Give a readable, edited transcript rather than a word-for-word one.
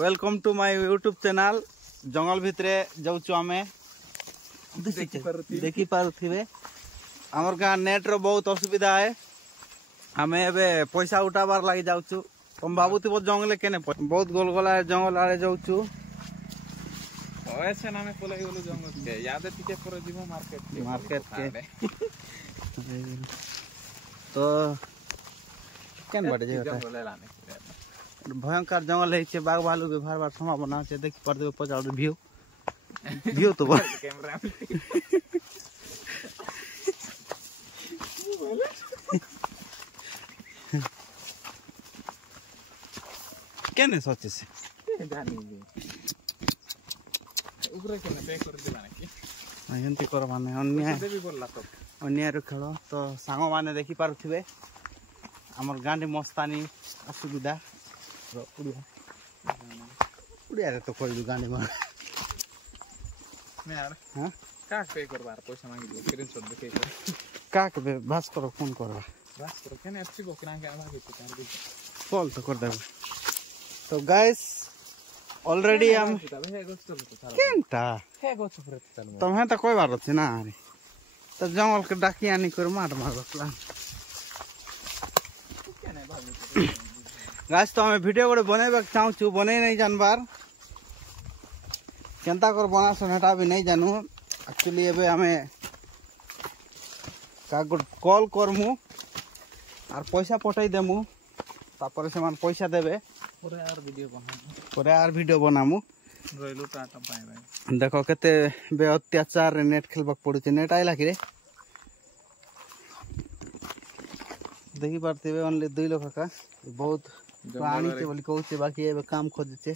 Welcome to my YouTube channel जंगल भितरे जाऊँ आम देखी पारे आमर गाँ नेट रो बहुत असुविधा है। आम एबे पैसा उठाबार लगी जाऊँ तुम भावुव जंगल केने बहुत गोलगोला जंगल आड़े जाऊँ मार्केट के तो केन बाटे भयंकर जंगल है बाघ भालू भी बार बार संभावना है देखी पड़ते पचास व्यू व्यू तो केने सोचे से एमती कर माने अन्य खेल तो सांग मैंने देखी पारे आमर गाँ मस्तानी असुविधा उड़िया तो कह गाँ में भास्कर फोन करवा कॉल तो कर देव तो गाइस ऑलरेडी हम केनटा तुम्हें तो कोई बार अच्छे ना तो जंगल के डाकी आनी कर मार मार गाइस तो हमें वीडियो गोटे बनवा चाहूँ बन नहीं जानबार केनता कर बना सेटा भी नहीं जानू एक्चुअली एबे हमें कॉल करमु और पैसा पठे देमु तापर से मान पैसा देबे और वीडियो बनामु देखो केते बे अत्याचार नेट खेलबा पड़ुचे नेट आइला कि रे देखी पारते ओनली 2 लोग का बहुत प्राणी से बोली कहूचे बाकी एबे काम खोजे